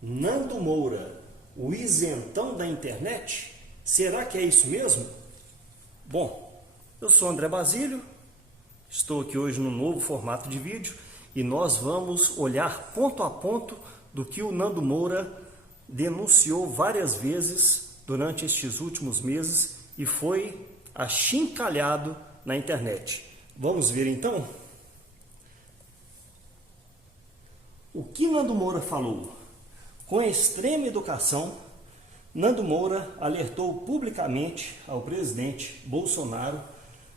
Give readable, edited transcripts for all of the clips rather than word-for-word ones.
Nando Moura, o isentão da internet? Será que é isso mesmo? Bom, eu sou André Basílio, estou aqui hoje no novo formato de vídeo e nós vamos olhar ponto a ponto do que o Nando Moura denunciou várias vezes durante estes últimos meses e foi achincalhado na internet. Vamos ver então? O que Nando Moura falou? Com extrema educação, Nando Moura alertou publicamente ao presidente Bolsonaro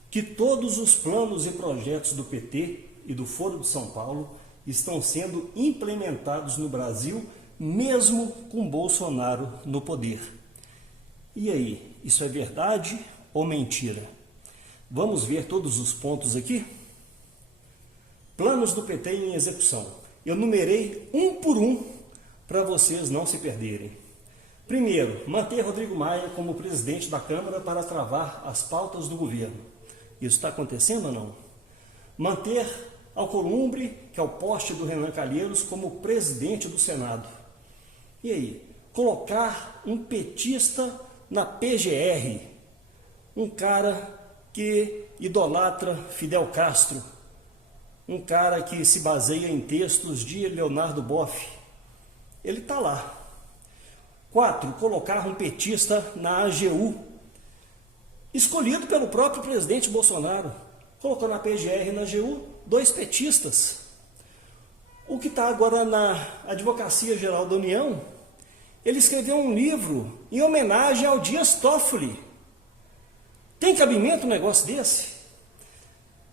que todos os planos e projetos do PT e do Foro de São Paulo estão sendo implementados no Brasil, mesmo com Bolsonaro no poder. E aí, isso é verdade ou mentira? Vamos ver todos os pontos aqui? Planos do PT em execução. Eu numerei um por um para vocês não se perderem. Primeiro, manter Rodrigo Maia como presidente da Câmara para travar as pautas do governo. Isso está acontecendo ou não? Manter Alcolumbre, que é o poste do Renan Calheiros, como presidente do Senado. E aí? Colocar um petista na PGR, um cara que idolatra Fidel Castro, um cara que se baseia em textos de Leonardo Boff. Ele está lá. 4. Colocar um petista na AGU, escolhido pelo próprio presidente Bolsonaro. Colocou na PGR e na AGU 2 petistas. O que está agora na Advocacia Geral da União, ele escreveu um livro em homenagem ao Dias Toffoli. Tem cabimento um negócio desse?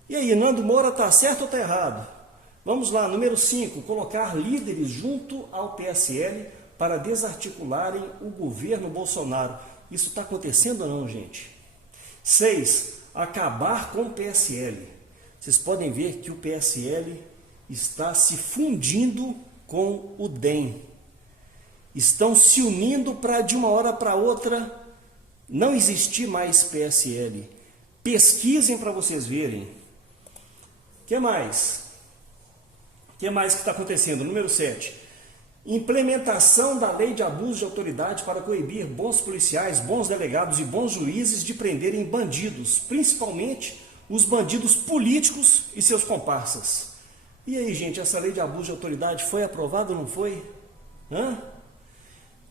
E aí, Nando Moura está certo ou está errado? Vamos lá, número 5, colocar líderes junto ao PSL para desarticularem o governo Bolsonaro. Isso está acontecendo ou não, gente? 6, acabar com o PSL. Vocês podem ver que o PSL está se fundindo com o DEM. Estão se unindo para de uma hora para outra não existir mais PSL. Pesquisem para vocês verem. O que mais? O que mais que está acontecendo? Número 7. Implementação da lei de abuso de autoridade para coibir bons policiais, bons delegados e bons juízes de prenderem bandidos, principalmente os bandidos políticos e seus comparsas. E aí, gente, essa lei de abuso de autoridade foi aprovada ou não foi?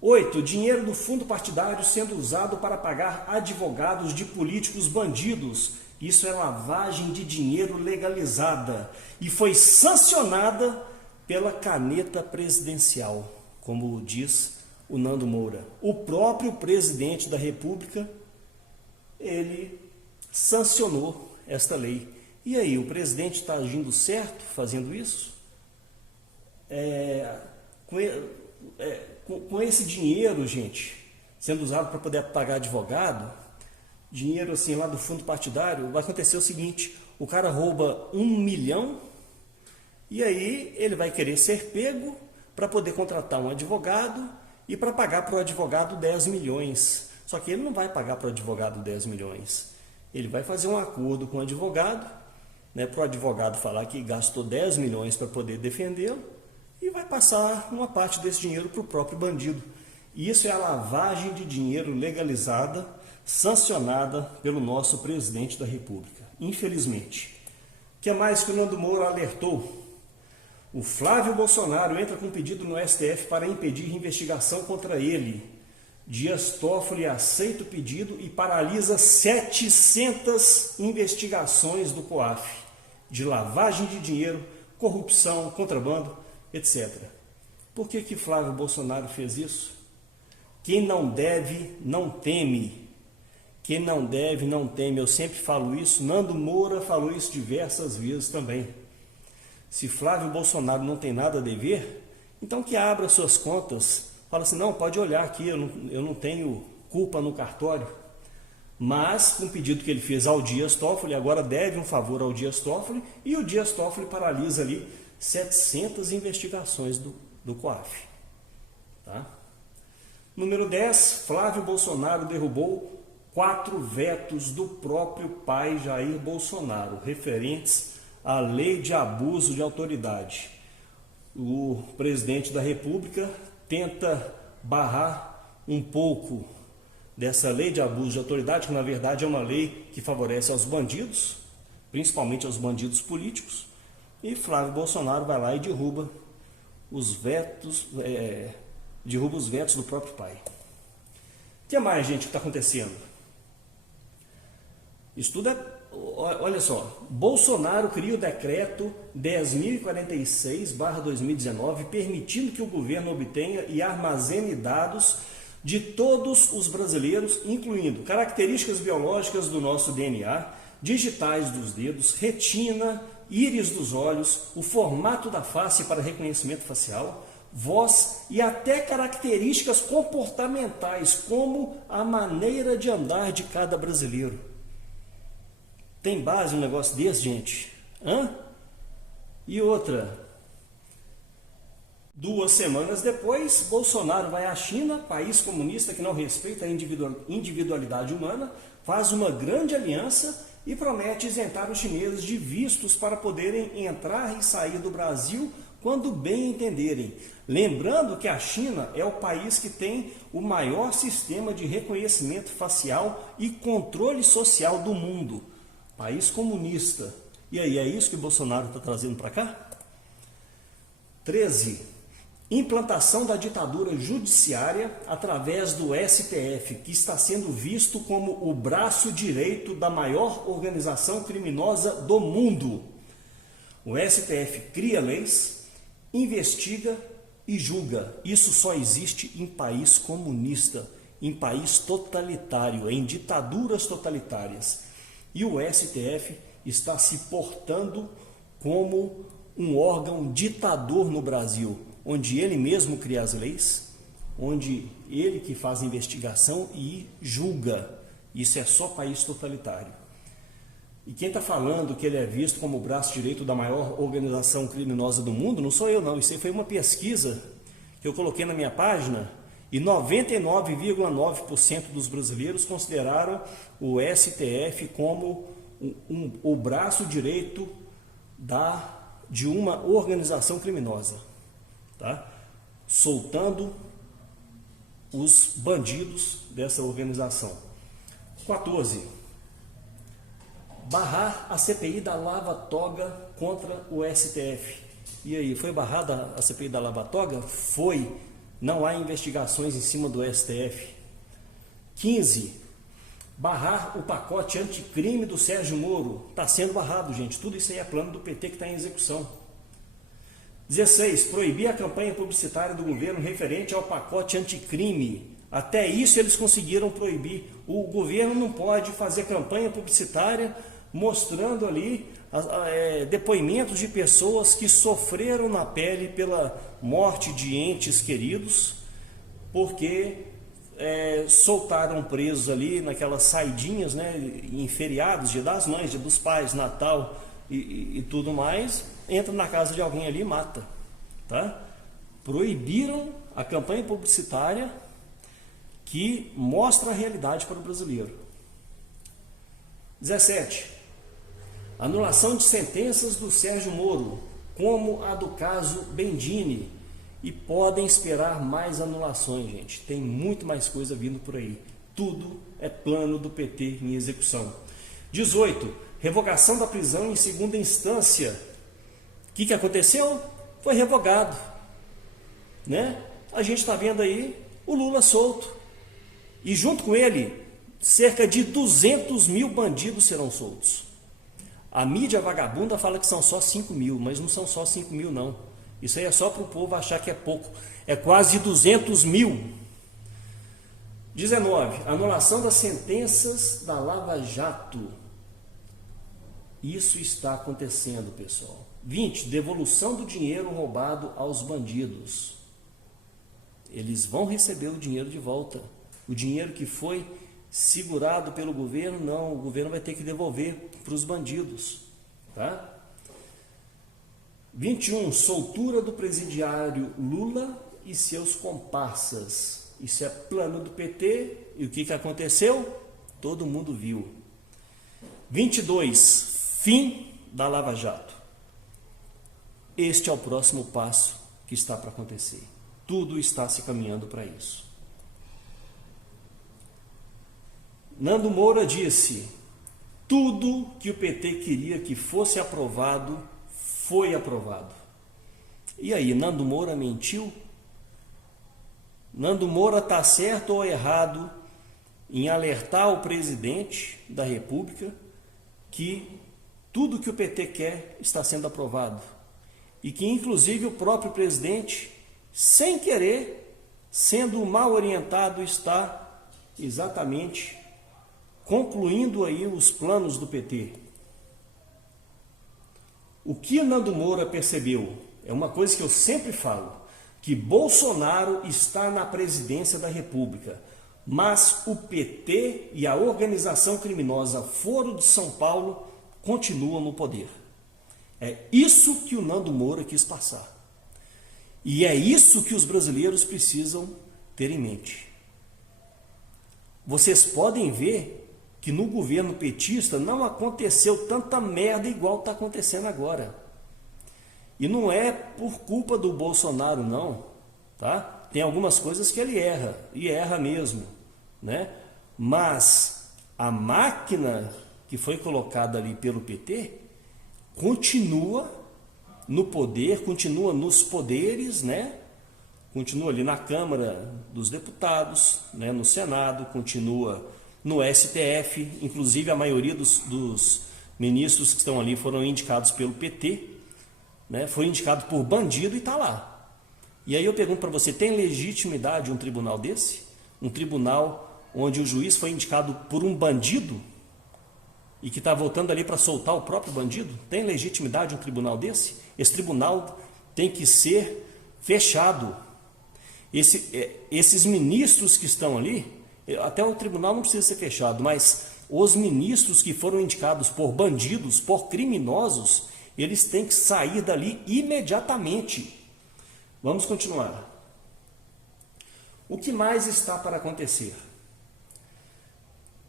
8. Dinheiro do fundo partidário sendo usado para pagar advogados de políticos bandidos. Isso é lavagem de dinheiro legalizada e foi sancionada pela caneta presidencial, como diz o Nando Moura. O próprio presidente da República, ele sancionou esta lei. E aí, o presidente está agindo certo fazendo isso? Com esse dinheiro, gente, sendo usado para poder pagar advogado, dinheiro assim lá do fundo partidário, vai acontecer o seguinte: o cara rouba 1 milhão e aí ele vai querer ser pego para poder contratar um advogado e para pagar para o advogado 10 milhões. Só que ele não vai pagar para o advogado 10 milhões. Ele vai fazer um acordo com o advogado, né, para o advogado falar que gastou 10 milhões para poder defendê-lo e vai passar uma parte desse dinheiro para o próprio bandido. E isso é a lavagem de dinheiro legalizada, sancionada pelo nosso presidente da República, infelizmente. O que mais que o Nando Moura alertou? O Flávio Bolsonaro entra com pedido no STF para impedir investigação contra ele. Dias Toffoli aceita o pedido e paralisa 700 investigações do COAF, de lavagem de dinheiro, corrupção, contrabando, etc. Por que Flávio Bolsonaro fez isso? Quem não deve, não teme. Quem não deve, não teme. Eu sempre falo isso. Nando Moura falou isso diversas vezes também. Se Flávio Bolsonaro não tem nada a dever, então que abra suas contas. Fala assim, não, pode olhar aqui, eu não tenho culpa no cartório. Mas, com o pedido que ele fez ao Dias Toffoli, agora deve um favor ao Dias Toffoli, e o Dias Toffoli paralisa ali 700 investigações do COAF. Tá? Número 10, Flávio Bolsonaro derrubou 4 vetos do próprio pai Jair Bolsonaro, referentes à lei de abuso de autoridade. O presidente da República tenta barrar um pouco dessa lei de abuso de autoridade, que na verdade é uma lei que favorece aos bandidos, principalmente aos bandidos políticos, e Flávio Bolsonaro vai lá e derruba os vetos do próprio pai. O que mais, gente, que está acontecendo? Isso tudo olha só, Bolsonaro cria o decreto 10.046/2019, permitindo que o governo obtenha e armazene dados de todos os brasileiros, incluindo características biológicas do nosso DNA, digitais dos dedos, retina, íris dos olhos, o formato da face para reconhecimento facial, voz e até características comportamentais, como a maneira de andar de cada brasileiro. Tem base um negócio desse, gente? Hã? E outra, 2 semanas depois, Bolsonaro vai à China, país comunista que não respeita a individualidade humana, faz uma grande aliança e promete isentar os chineses de vistos para poderem entrar e sair do Brasil quando bem entenderem. Lembrando que a China é o país que tem o maior sistema de reconhecimento facial e controle social do mundo. País comunista. E aí, é isso que o Bolsonaro está trazendo para cá? 13. Implantação da ditadura judiciária através do STF, que está sendo visto como o braço direito da maior organização criminosa do mundo. O STF cria leis, investiga e julga. Isso só existe em país comunista, em país totalitário, em ditaduras totalitárias. E o STF está se portando como um órgão ditador no Brasil, onde ele mesmo cria as leis, onde ele que faz a investigação e julga. Isso é só país totalitário. E quem está falando que ele é visto como o braço direito da maior organização criminosa do mundo, não sou eu não, isso aí foi uma pesquisa que eu coloquei na minha página, e 99,9% dos brasileiros consideraram o STF como o braço direito de uma organização criminosa, tá? Soltando os bandidos dessa organização. 14. Barrar a CPI da Lava Toga contra o STF. E aí, foi barrada a CPI da Lava Toga? Foi. Não há investigações em cima do STF. 15. Barrar o pacote anticrime do Sérgio Moro. Está sendo barrado, gente. Tudo isso aí é plano do PT que está em execução. 16. Proibir a campanha publicitária do governo referente ao pacote anticrime. Até isso eles conseguiram proibir. O governo não pode fazer campanha publicitária mostrando ali depoimentos de pessoas que sofreram na pele pela morte de entes queridos, porque soltaram presos ali naquelas saidinhas, né, em feriados, Dia das Mães, Dia dos Pais, Natal e tudo mais, entra na casa de alguém ali e mata, tá? Proibiram a campanha publicitária que mostra a realidade para o brasileiro. 17. Anulação de sentenças do Sérgio Moro, como a do caso Bendini. E podem esperar mais anulações, gente. Tem muito mais coisa vindo por aí. Tudo é plano do PT em execução. 18. Revogação da prisão em segunda instância. O que aconteceu? Foi revogado, né? A gente está vendo aí o Lula solto. E junto com ele, cerca de 200 mil bandidos serão soltos. A mídia vagabunda fala que são só 5 mil, mas não são só 5 mil não. Isso aí é só para o povo achar que é pouco. É quase 200 mil. 19. Anulação das sentenças da Lava Jato. Isso está acontecendo, pessoal. 20. Devolução do dinheiro roubado aos bandidos. Eles vão receber o dinheiro de volta. O dinheiro que foi segurado pelo governo, não, o governo vai ter que devolver para os bandidos, tá? 21. Soltura do presidiário Lula e seus comparsas. Isso é plano do PT. E o que aconteceu? Todo mundo viu. 22. Fim da Lava Jato. Este é o próximo passo que está para acontecer. tudo está se caminhando para isso. Nando Moura disse: tudo que o PT queria que fosse aprovado, foi aprovado. E aí, Nando Moura mentiu? Nando Moura está certo ou errado em alertar o presidente da República que tudo que o PT quer está sendo aprovado? E que, inclusive, o próprio presidente, sem querer, sendo mal orientado, está exatamente concluindo aí os planos do PT. O que Nando Moura percebeu é uma coisa que eu sempre falo, que Bolsonaro está na presidência da República, mas o PT e a organização criminosa Foro de São Paulo continuam no poder. É isso que o Nando Moura quis passar. E é isso que os brasileiros precisam ter em mente. Vocês podem ver que no governo petista não aconteceu tanta merda igual está acontecendo agora. E não é por culpa do Bolsonaro, não, tá? Tem algumas coisas que ele erra, e erra mesmo, né? Mas a máquina que foi colocada ali pelo PT continua no poder, continua nos poderes, né? Continua ali na Câmara dos Deputados, né? No Senado, continua no STF, inclusive a maioria dos ministros que estão ali foram indicados pelo PT, né? Foi indicado por bandido e está lá. E aí eu pergunto para você, tem legitimidade um tribunal desse? Um tribunal onde o juiz foi indicado por um bandido e que está voltando ali para soltar o próprio bandido? Tem legitimidade um tribunal desse? Esse tribunal tem que ser fechado. Esses ministros que estão ali, até o tribunal não precisa ser fechado, mas os ministros que foram indicados por bandidos, por criminosos, eles têm que sair dali imediatamente. Vamos continuar. O que mais está para acontecer?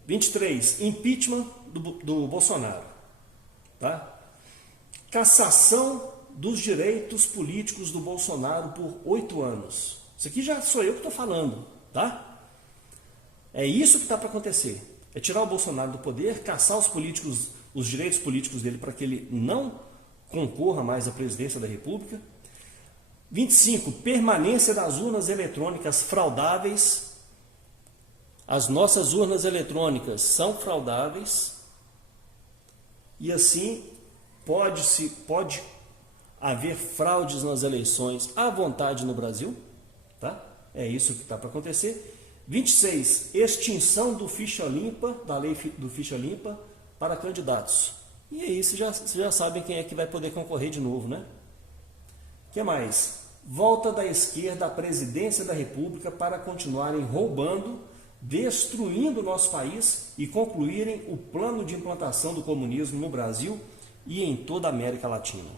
23. Impeachment do Bolsonaro. Tá? Cassação dos direitos políticos do Bolsonaro por 8 anos. Isso aqui já sou eu que estou falando. Tá? É isso que está para acontecer. É tirar o Bolsonaro do poder, caçar os direitos políticos dele para que ele não concorra mais à presidência da República. 25. Permanência das urnas eletrônicas fraudáveis. As nossas urnas eletrônicas são fraudáveis. E assim pode haver fraudes nas eleições à vontade no Brasil. Tá? É isso que está para acontecer. 26. Extinção do ficha limpa, da lei do ficha limpa para candidatos. E aí vocês já sabem quem é que vai poder concorrer de novo, né? O que mais? Volta da esquerda à presidência da República para continuarem roubando, destruindo o nosso país e concluírem o plano de implantação do comunismo no Brasil e em toda a América Latina.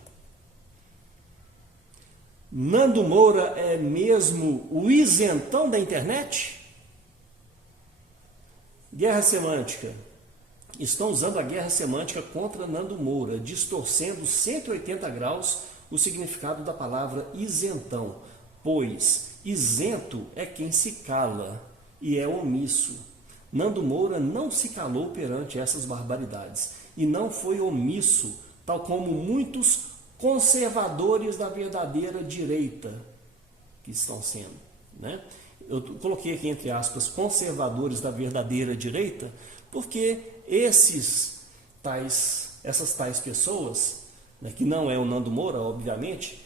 Nando Moura é mesmo o isentão da internet? Guerra semântica. Estão usando a guerra semântica contra Nando Moura, distorcendo 180 graus o significado da palavra isentão, pois isento é quem se cala e é omisso. Nando Moura não se calou perante essas barbaridades e não foi omisso, tal como muitos conservadores da verdadeira direita que estão sendo, né? Eu coloquei aqui entre aspas conservadores da verdadeira direita, porque essas tais pessoas, né, que não é o Nando Moura, obviamente,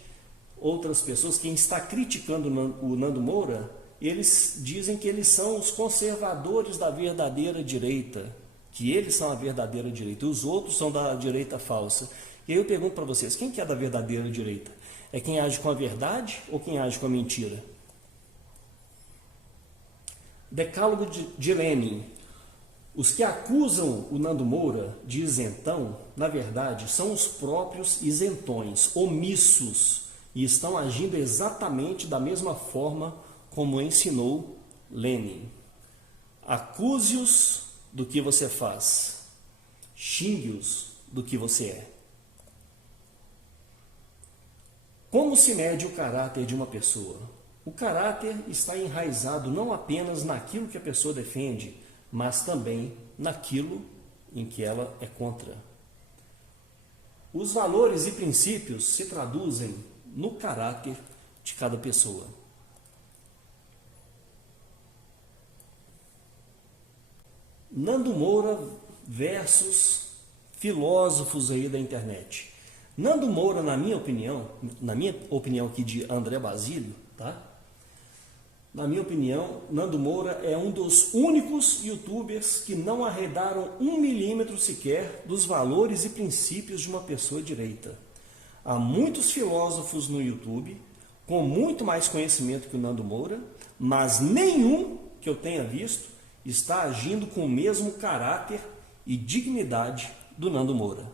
outras pessoas, quem está criticando o Nando Moura, eles dizem que eles são os conservadores da verdadeira direita, que eles são a verdadeira direita, e os outros são da direita falsa. E aí eu pergunto para vocês, quem que é da verdadeira direita? É quem age com a verdade ou quem age com a mentira? Decálogo de Lenin. Os que acusam o Nando Moura de isentão, na verdade, são os próprios isentões, omissos, e estão agindo exatamente da mesma forma como ensinou Lenin. Acuse-os do que você faz, xingue-os do que você é. Como se mede o caráter de uma pessoa? O caráter está enraizado não apenas naquilo que a pessoa defende, mas também naquilo em que ela é contra. Os valores e princípios se traduzem no caráter de cada pessoa. Nando Moura versus filósofos aí da internet. Nando Moura, na minha opinião aqui de André Basílio, tá? Na minha opinião, Nando Moura é um dos únicos youtubers que não arredaram 1 milímetro sequer dos valores e princípios de uma pessoa direita. Há muitos filósofos no YouTube com muito mais conhecimento que o Nando Moura, mas nenhum que eu tenha visto está agindo com o mesmo caráter e dignidade do Nando Moura.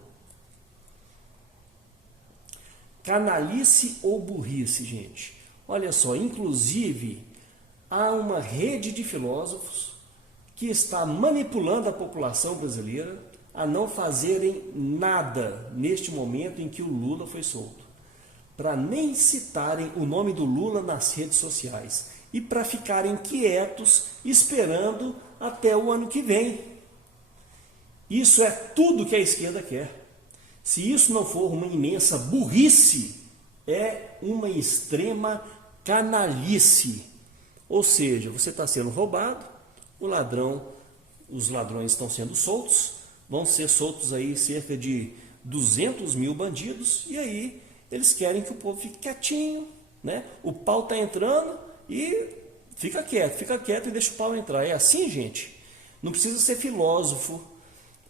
Canalice ou burrice, gente? Olha só, inclusive há uma rede de filósofos que está manipulando a população brasileira a não fazerem nada neste momento em que o Lula foi solto, para nem citarem o nome do Lula nas redes sociais e para ficarem quietos esperando até o ano que vem. Isso é tudo que a esquerda quer. Se isso não for uma imensa burrice, é uma extrema canalice. Ou seja, você está sendo roubado, os ladrões estão sendo soltos, vão ser soltos aí cerca de 200 mil bandidos, e aí eles querem que o povo fique quietinho, né? O pau está entrando e fica quieto e deixa o pau entrar. É assim, gente? Não precisa ser filósofo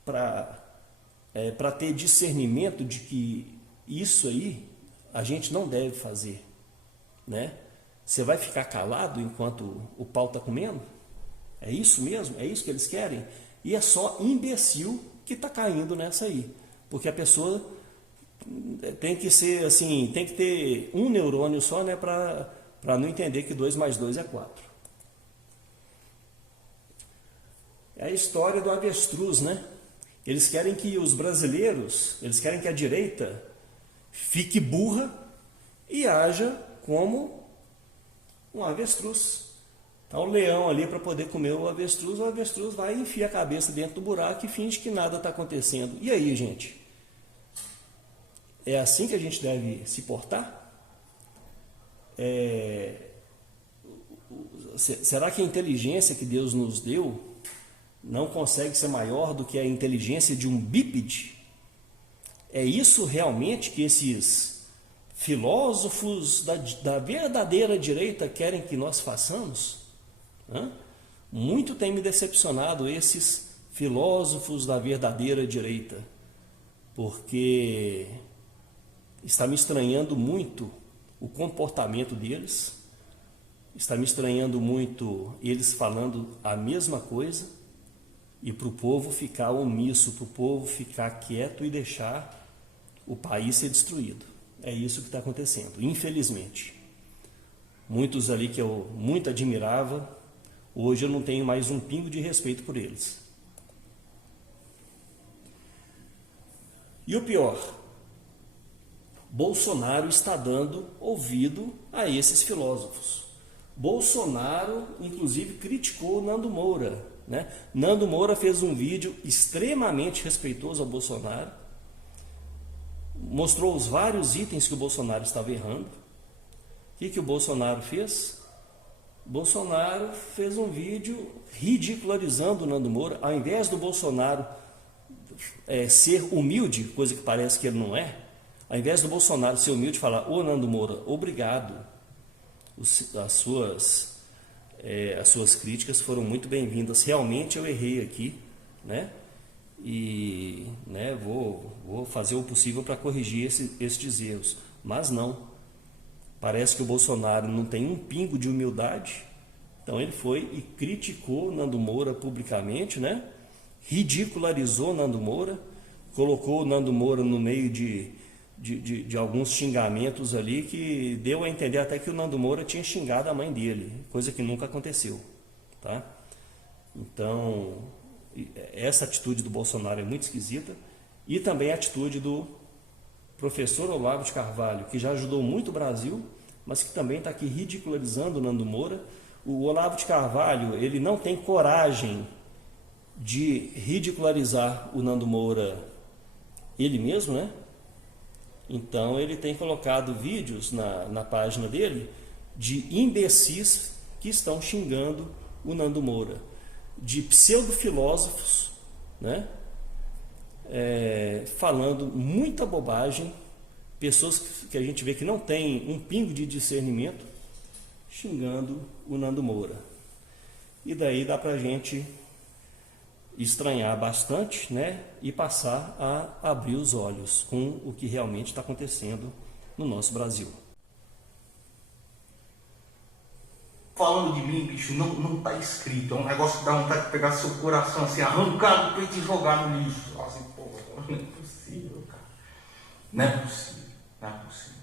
para ter discernimento de que isso aí a gente não deve fazer, né? Você vai ficar calado enquanto o pau está comendo? É isso mesmo? É isso que eles querem? E é só imbecil que está caindo nessa aí. Porque a pessoa tem que ser assim, tem que ter um neurônio só, né, para não entender que 2 mais 2 é 4. É a história do avestruz, né? Eles querem que os brasileiros, eles querem que a direita fique burra e haja como um avestruz. Tá o leão ali para poder comer o avestruz vai e enfia a cabeça dentro do buraco e finge que nada está acontecendo. E aí, gente? É assim que a gente deve se portar? Será que a inteligência que Deus nos deu não consegue ser maior do que a inteligência de um bípede? É isso realmente que esses filósofos da verdadeira direita querem que nós façamos? Muito tem me decepcionado esses filósofos da verdadeira direita, porque está me estranhando muito o comportamento deles, está me estranhando muito eles falando a mesma coisa e para o povo ficar omisso, para o povo ficar quieto e deixar o país ser destruído. É isso que está acontecendo, infelizmente. Muitos ali que eu muito admirava, hoje eu não tenho mais um pingo de respeito por eles. E o pior, Bolsonaro está dando ouvido a esses filósofos. Bolsonaro, inclusive, criticou Nando Moura, né? Nando Moura fez um vídeo extremamente respeitoso ao Bolsonaro, mostrou os vários itens que o Bolsonaro estava errando. O que o Bolsonaro fez? Bolsonaro fez um vídeo ridicularizando o Nando Moura. Ao invés do Bolsonaro ser humilde, coisa que parece que ele não é, ao invés do Bolsonaro ser humilde e falar: ô Nando Moura, obrigado, as suas críticas foram muito bem-vindas, realmente eu errei aqui, né? E né, vou fazer o possível para corrigir estes erros. Mas não, parece que o Bolsonaro não tem um pingo de humildade, então ele foi e criticou Nando Moura publicamente, né? Ridicularizou Nando Moura, colocou o Nando Moura no meio de alguns xingamentos ali que deu a entender até que o Nando Moura tinha xingado a mãe dele, coisa que nunca aconteceu, tá? Então, essa atitude do Bolsonaro é muito esquisita, e também a atitude do professor Olavo de Carvalho, que já ajudou muito o Brasil, mas que também está aqui ridicularizando o Nando Moura. O Olavo de Carvalho, ele não tem coragem de ridicularizar o Nando Moura ele mesmo, né? Então ele tem colocado vídeos na página dele de imbecis que estão xingando o Nando Moura, de pseudofilósofos, né? Falando muita bobagem, pessoas que a gente vê que não tem um pingo de discernimento, xingando o Nando Moura. E daí dá pra gente estranhar bastante, né? E passar a abrir os olhos com o que realmente está acontecendo no nosso Brasil. Falando de mim, bicho, não tá escrito. É um negócio que dá vontade de pegar seu coração assim, arrancar do peito e jogar no lixo. Assim, pô, não é possível, cara. Não é possível, não é possível.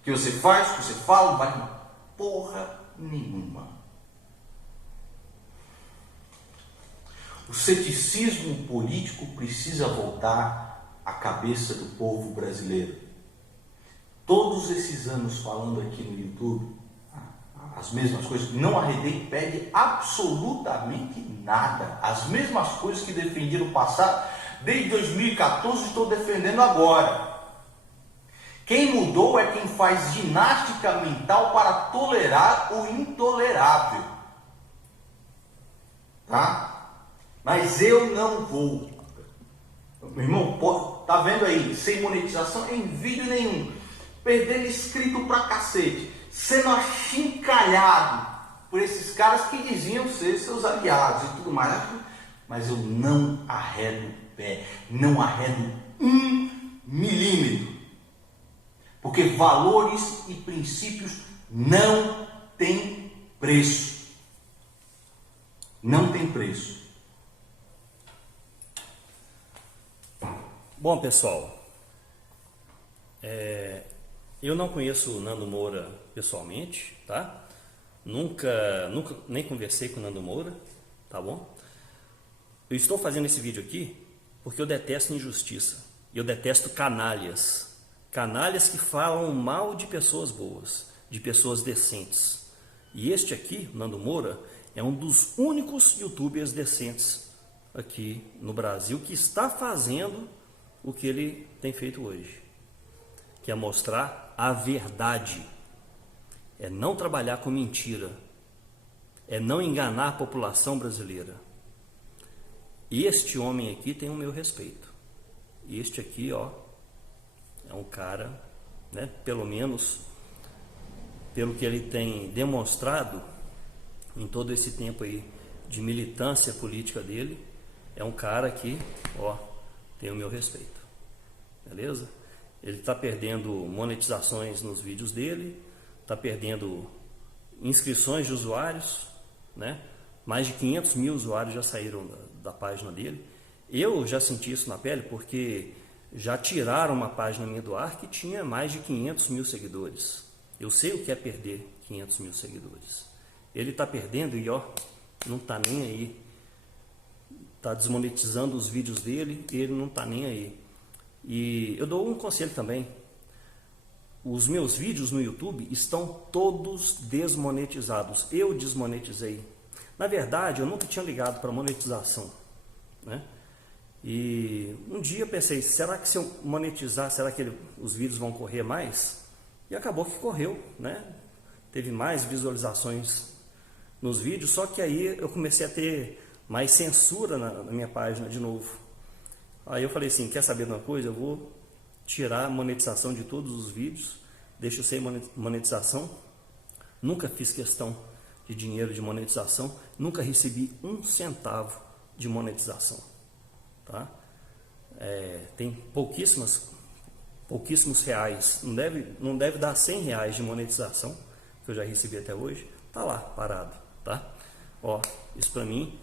O que você faz, o que você fala, não vale porra nenhuma. O ceticismo político precisa voltar à cabeça do povo brasileiro. Todos esses anos falando aqui no YouTube, as mesmas coisas, não arredei pé de absolutamente nada. As mesmas coisas que defendi no passado, desde 2014 estou defendendo agora. Quem mudou é quem faz ginástica mental para tolerar o intolerável. Tá? Mas eu não vou. Meu irmão, tá vendo aí? Sem monetização em vídeo nenhum. Perdendo inscrito pra cacete. Sendo achincalhado por esses caras que diziam ser seus aliados e tudo mais. Mas eu não arredo pé. Não arredo 1 milímetro. Porque valores e princípios não têm preço. Não tem preço. Bom, pessoal, eu não conheço o Nando Moura pessoalmente, tá? Nunca nem conversei com o Nando Moura, tá bom? Eu estou fazendo esse vídeo aqui porque eu detesto injustiça. Eu detesto canalhas. Canalhas que falam mal de pessoas boas, de pessoas decentes. E este aqui, Nando Moura, é um dos únicos youtubers decentes aqui no Brasil que está fazendo o que ele tem feito hoje, que é mostrar a verdade, é não trabalhar com mentira, é não enganar a população brasileira. Este homem aqui tem o meu respeito. Este aqui, ó, é um cara, né, pelo menos pelo que ele tem demonstrado em todo esse tempo aí de militância política dele, é um cara que, ó, tem o meu respeito, beleza? Ele está perdendo monetizações nos vídeos dele, está perdendo inscrições de usuários, né? Mais de 500 mil usuários já saíram da página dele. Eu já senti isso na pele porque já tiraram uma página minha do ar que tinha mais de 500 mil seguidores. Eu sei o que é perder 500 mil seguidores. Ele está perdendo e, ó, não está nem aí. Está desmonetizando os vídeos dele e ele não está nem aí. E eu dou um conselho também. Os meus vídeos no YouTube estão todos desmonetizados. Eu desmonetizei. Na verdade, eu nunca tinha ligado para monetização, né? E um dia eu pensei, será que se eu monetizar, será que os vídeos vão correr mais? E acabou que correu, né? Teve mais visualizações nos vídeos, só que aí eu comecei a ter mais censura na minha página de novo. Aí eu falei assim, quer saber de uma coisa? Eu vou tirar a monetização de todos os vídeos, deixo sem monetização. Nunca fiz questão de dinheiro de monetização, nunca recebi 1 centavo de monetização, tá? Tem pouquíssimos reais, não deve dar 100 reais de monetização que eu já recebi até hoje, tá lá parado, tá? Ó, isso para mim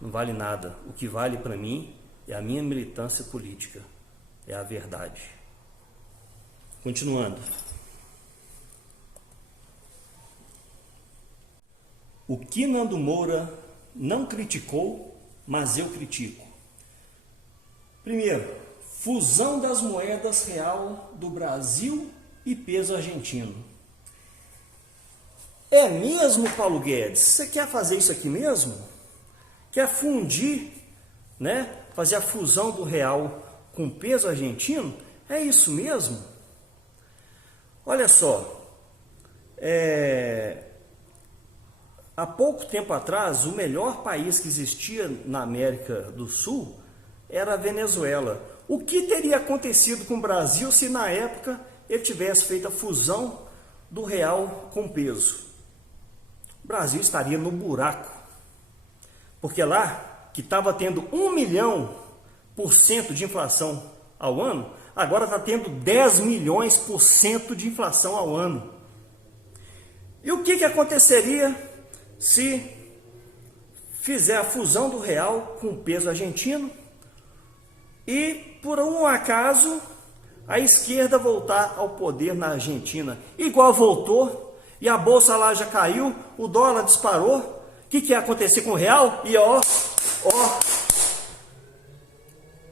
não vale nada. O que vale para mim é a minha militância política, é a verdade. Continuando. O que Nando Moura não criticou, mas eu critico. Primeiro, fusão das moedas real do Brasil e peso argentino. É mesmo, Paulo Guedes? Você quer fazer isso aqui mesmo? Quer fundir, né? Fazer a fusão do real com peso argentino? É isso mesmo? Olha só, há pouco tempo atrás, o melhor país que existia na América do Sul era a Venezuela. O que teria acontecido com o Brasil se na época ele tivesse feito a fusão do real com peso? O Brasil estaria no buraco, porque lá, que estava tendo 1.000.000% de inflação ao ano, agora está tendo 10.000.000% de inflação ao ano. E o que aconteceria se fizer a fusão do real com o peso argentino e, por um acaso, a esquerda voltar ao poder na Argentina, igual voltou, e a bolsa lá já caiu, o dólar disparou? O que ia acontecer com o real? E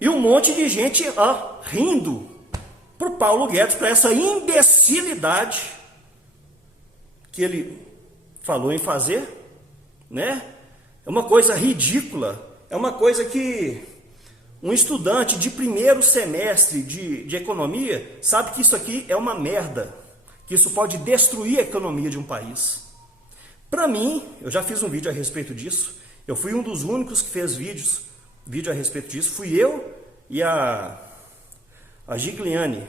e um monte de gente rindo pro Paulo Guedes, para essa imbecilidade que ele falou em fazer, né? É uma coisa ridícula, é uma coisa que um estudante de primeiro semestre de economia sabe que isso aqui é uma merda, que isso pode destruir a economia de um país. Para mim, eu já fiz um vídeo a respeito disso, eu fui um dos únicos que fez vídeo a respeito disso, fui eu e a Gigliane,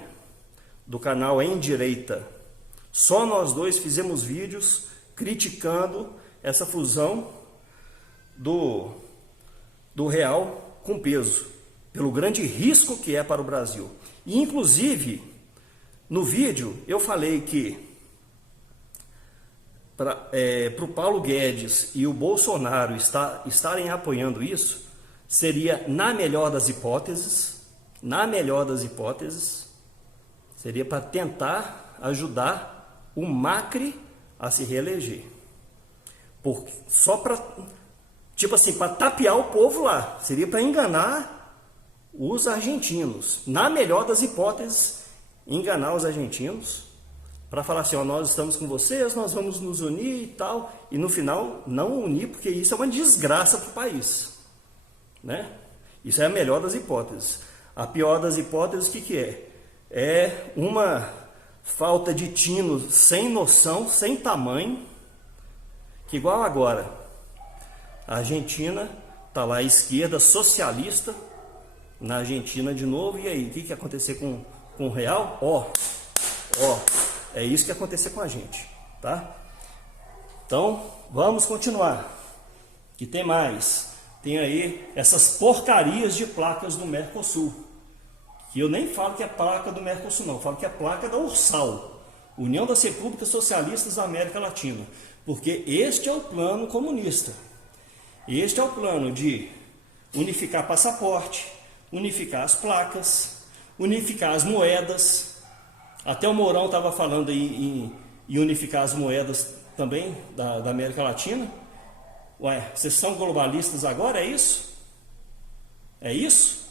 do canal Em Direita. Só nós dois fizemos vídeos criticando essa fusão do real com peso, pelo grande risco que é para o Brasil. E, inclusive, no vídeo eu falei que para o Paulo Guedes e o Bolsonaro estarem apoiando isso, seria, na melhor das hipóteses, seria para tentar ajudar o Macri a se reeleger. Só para, tipo assim, para tapear o povo lá, seria para enganar os argentinos. Na melhor das hipóteses, enganar os argentinos, para falar assim, nós estamos com vocês, nós vamos nos unir e tal, e no final não unir, porque isso é uma desgraça para o país, né? Isso é a melhor das hipóteses. A pior das hipóteses, o que é? É uma falta de tino sem noção, sem tamanho, que igual agora, a Argentina está lá, a esquerda socialista, na Argentina de novo, e aí, o que ia acontecer com o real? É isso que ia acontecer com a gente, tá? Então, vamos continuar, que tem mais. Tem aí essas porcarias de placas do Mercosul, que eu nem falo que é placa do Mercosul não, eu falo que é placa da URSAL, União das Repúblicas Socialistas da América Latina, porque este é o plano comunista, este é o plano de unificar passaporte, unificar as placas, unificar as moedas. Até o Mourão estava falando aí em unificar as moedas também da América Latina. Ué, vocês são globalistas agora, é isso? É isso?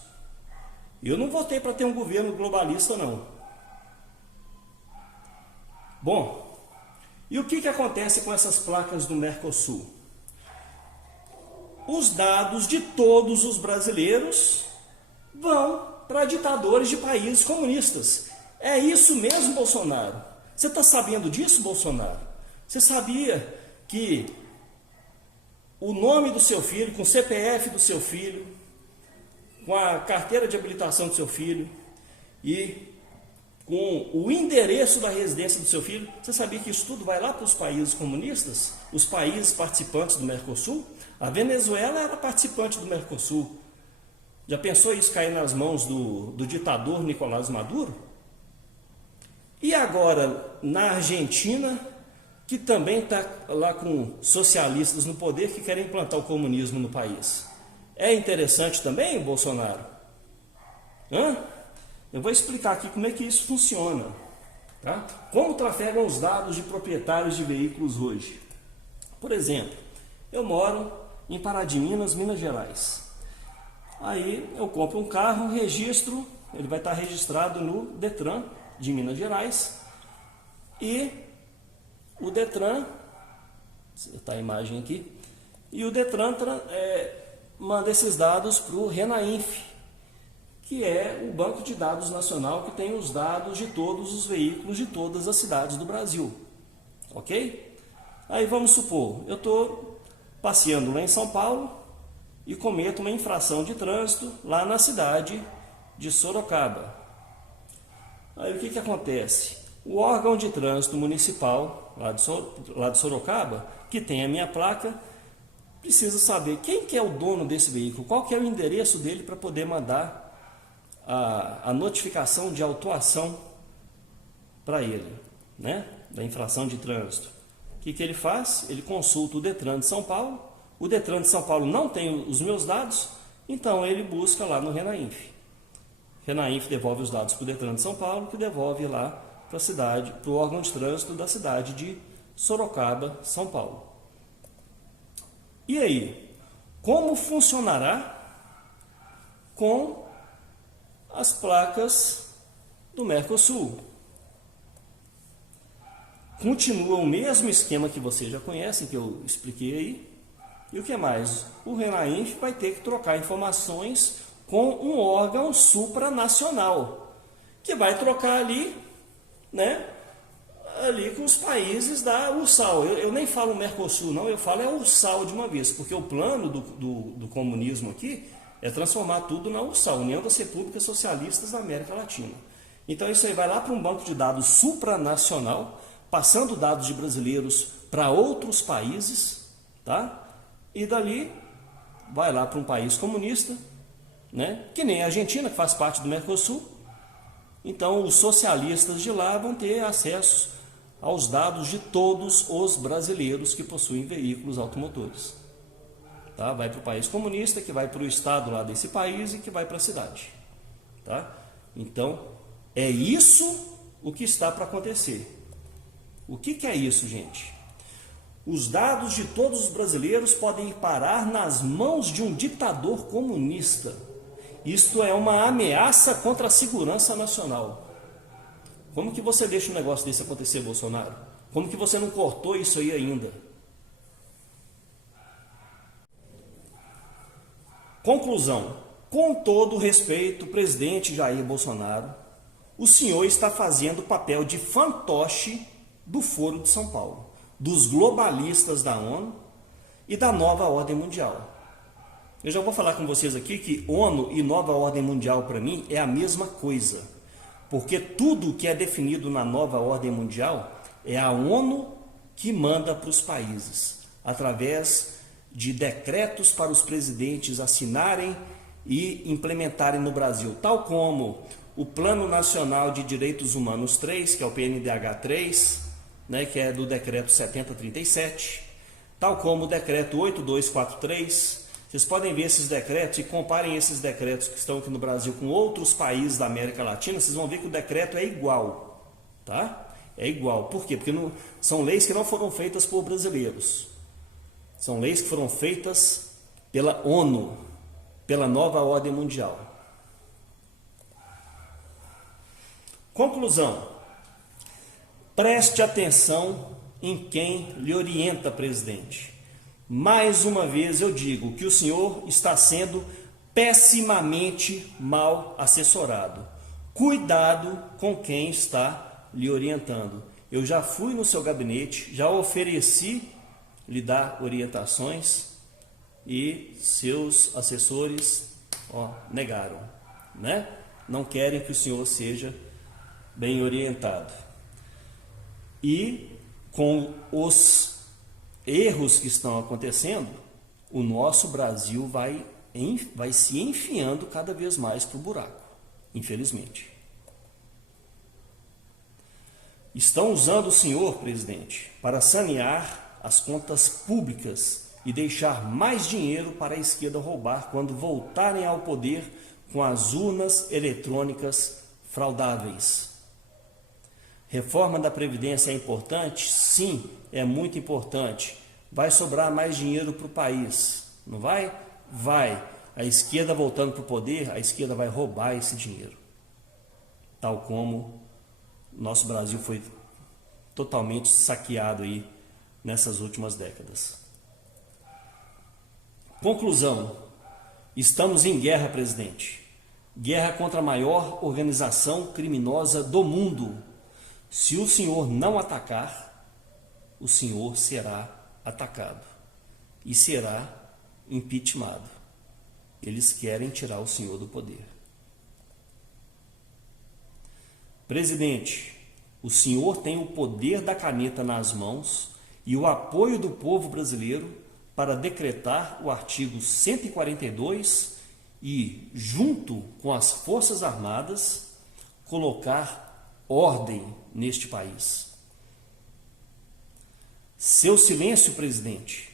Eu não votei para ter um governo globalista, não. Bom, e o que acontece com essas placas do Mercosul? Os dados de todos os brasileiros vão para ditadores de países comunistas. É isso mesmo, Bolsonaro? Você está sabendo disso, Bolsonaro? Você sabia que o nome do seu filho, com o CPF do seu filho, com a carteira de habilitação do seu filho e com o endereço da residência do seu filho, você sabia que isso tudo vai lá para os países comunistas? Os países participantes do Mercosul? A Venezuela era participante do Mercosul. Já pensou isso cair nas mãos do ditador Nicolás Maduro? E agora, na Argentina, que também está lá com socialistas no poder que querem implantar o comunismo no país. É interessante também, Bolsonaro? Eu vou explicar aqui como é que isso funciona. Tá? Como trafegam os dados de proprietários de veículos hoje. Por exemplo, eu moro em Pará de Minas, Minas Gerais. Aí eu compro um carro, registro, ele vai estar registrado no Detran de Minas Gerais, e o Detran Está a imagem aqui. E o Detran manda esses dados para o Renainf, que é o banco de dados nacional que tem os dados de todos os veículos de todas as cidades do Brasil. Ok? Aí vamos supor, eu estou passeando lá em São Paulo e cometo uma infração de trânsito lá na cidade de Sorocaba. Aí o que acontece? O órgão de trânsito municipal lá de Sorocaba, que tem a minha placa, precisa saber quem que é o dono desse veículo, qual que é o endereço dele para poder mandar a notificação de autuação para ele, né? Da infração de trânsito. O que ele faz? Ele consulta o Detran de São Paulo. O Detran de São Paulo não tem os meus dados, então ele busca lá no Renainf. Renainf devolve os dados para o Detran de São Paulo, que devolve lá para a cidade, para o órgão de trânsito da cidade de Sorocaba, São Paulo. E aí, como funcionará com as placas do Mercosul? Continua o mesmo esquema que vocês já conhecem, que eu expliquei aí. E o que mais? O Renainf vai ter que trocar informações com um órgão supranacional, que vai trocar ali, né, ali com os países da URSAL. Eu nem falo Mercosul, não, eu falo URSAL de uma vez, porque o plano do comunismo aqui é transformar tudo na URSAL, União das Repúblicas Socialistas da América Latina. Então isso aí vai lá para um banco de dados supranacional, passando dados de brasileiros para outros países, tá? E dali vai lá para um país comunista, né? Que nem a Argentina, que faz parte do Mercosul. Então os socialistas de lá vão ter acesso aos dados de todos os brasileiros que possuem veículos automotores. Tá? Vai para o país comunista, que vai para o estado lá desse país e que vai para a cidade. Tá? Então, é isso o que está para acontecer. O que é isso, gente? Os dados de todos os brasileiros podem ir parar nas mãos de um ditador comunista. Isto é uma ameaça contra a segurança nacional. Como que você deixa um negócio desse acontecer, Bolsonaro? Como que você não cortou isso aí ainda? Conclusão. Com todo respeito, presidente Jair Bolsonaro, o senhor está fazendo o papel de fantoche do Foro de São Paulo, dos globalistas da ONU e da nova ordem mundial. Eu já vou falar com vocês aqui que ONU e nova ordem mundial para mim é a mesma coisa, porque tudo que é definido na nova ordem mundial é a ONU que manda para os países, através de decretos para os presidentes assinarem e implementarem no Brasil, tal como o Plano Nacional de Direitos Humanos 3, que é o PNDH 3, né, que é do decreto 7037, tal como o decreto 8243. Vocês podem ver esses decretos e comparem esses decretos que estão aqui no Brasil com outros países da América Latina, vocês vão ver que o decreto é igual, tá? É igual. Por quê? Porque são leis que não foram feitas por brasileiros. São leis que foram feitas pela ONU, pela nova ordem mundial. Conclusão. Preste atenção em quem lhe orienta, presidente. Mais uma vez eu digo que o senhor está sendo pessimamente mal assessorado. Cuidado com quem está lhe orientando. Eu já fui no seu gabinete, já ofereci lhe dar orientações e seus assessores negaram, né? Não querem que o senhor seja bem orientado. E com os erros que estão acontecendo, o nosso Brasil vai se enfiando cada vez mais para o buraco, infelizmente. Estão usando o senhor, presidente, para sanear as contas públicas e deixar mais dinheiro para a esquerda roubar quando voltarem ao poder com as urnas eletrônicas fraudáveis. Reforma da Previdência é importante? Sim, é muito importante. Vai sobrar mais dinheiro para o país, não vai? Vai. A esquerda voltando para o poder, a esquerda vai roubar esse dinheiro. Tal como nosso Brasil foi totalmente saqueado aí nessas últimas décadas. Conclusão: estamos em guerra, presidente. Guerra contra a maior organização criminosa do mundo. Se o senhor não atacar, o senhor será atacado e será impeachmentado. Eles querem tirar o senhor do poder. Presidente, o senhor tem o poder da caneta nas mãos e o apoio do povo brasileiro para decretar o artigo 142 e, junto com as Forças Armadas, colocar ordem neste país. Seu silêncio, presidente,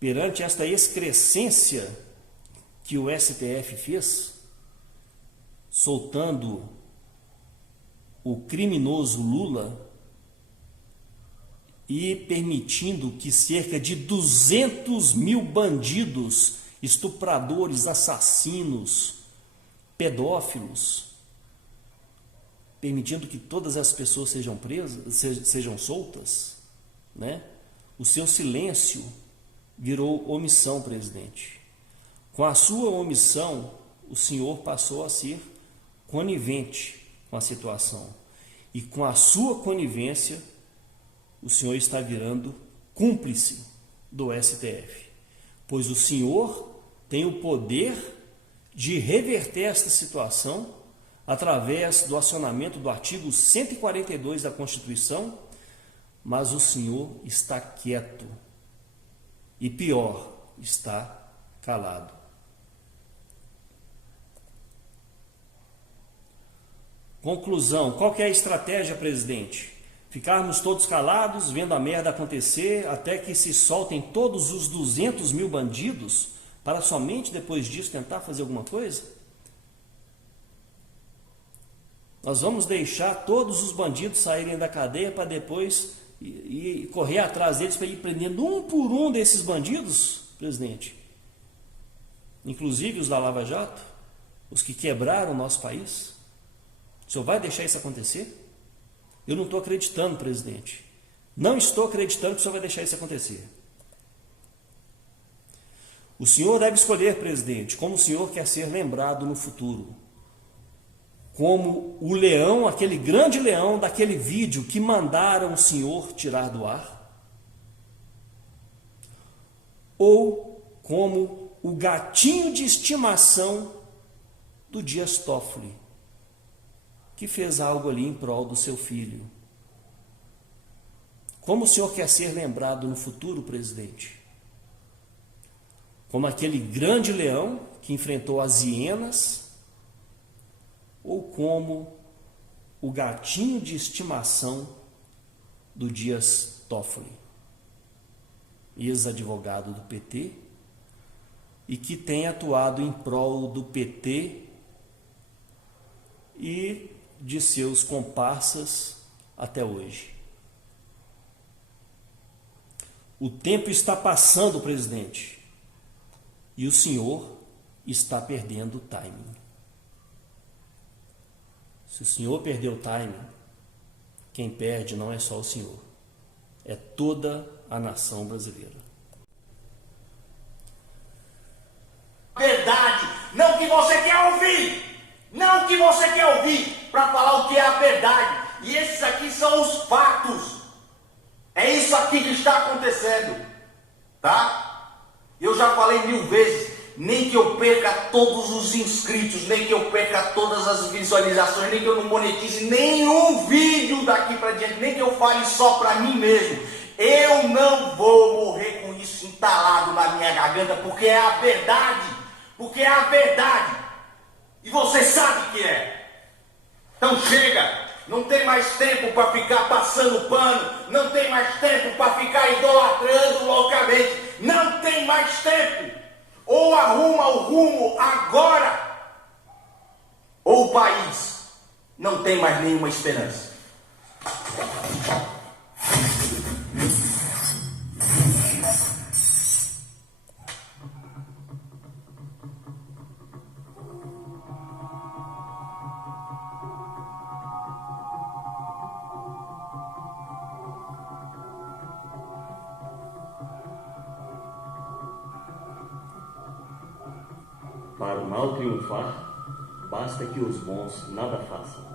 perante esta excrescência que o STF fez, soltando o criminoso Lula e permitindo que cerca de 200 mil bandidos, estupradores, assassinos, pedófilos, permitindo que todas as pessoas sejam presas, sejam soltas, né? O seu silêncio virou omissão, presidente. Com a sua omissão, o senhor passou a ser conivente com a situação. E com a sua conivência, o senhor está virando cúmplice do STF. Pois o senhor tem o poder de reverter esta situação através do acionamento do artigo 142 da Constituição, mas o senhor está quieto. E pior, está calado. Conclusão: qual que é a estratégia, presidente? Ficarmos todos calados, vendo a merda acontecer, até que se soltem todos os 200 mil bandidos, para somente depois disso tentar fazer alguma coisa? Nós vamos deixar todos os bandidos saírem da cadeia para depois e correr atrás deles para ir prendendo um por um desses bandidos, presidente? Inclusive os da Lava Jato, os que quebraram o nosso país? O senhor vai deixar isso acontecer? Eu não estou acreditando, presidente. Não estou acreditando que o senhor vai deixar isso acontecer. O senhor deve escolher, presidente, como o senhor quer ser lembrado no futuro. Como o leão, aquele grande leão daquele vídeo que mandaram o senhor tirar do ar? Ou como o gatinho de estimação do Dias Toffoli, que fez algo ali em prol do seu filho? Como o senhor quer ser lembrado no futuro, presidente? Como aquele grande leão que enfrentou as hienas? Ou como o gatinho de estimação do Dias Toffoli, ex-advogado do PT, e que tem atuado em prol do PT e de seus comparsas até hoje? O tempo está passando, presidente, e o senhor está perdendo o timing. Se o senhor perdeu o timing, quem perde não é só o senhor, é toda a nação brasileira. Verdade, não que você quer ouvir, não que você quer ouvir, para falar o que é a verdade. E esses aqui são os fatos. É isso aqui que está acontecendo, tá? Eu já falei 1000 vezes, nem que eu perca todos os inscritos, nem que eu perca todas as visualizações, nem que eu não monetize nenhum vídeo daqui para diante, nem que eu fale só para mim mesmo, eu não vou morrer com isso entalado na minha garganta, porque é a verdade, porque é a verdade, e você sabe que é. Então chega, não tem mais tempo para ficar passando pano, não tem mais tempo para ficar idolatrando loucamente, não tem mais tempo. Ou arruma o rumo agora, ou o país não tem mais nenhuma esperança. Para o mal triunfar, basta que os bons nada façam.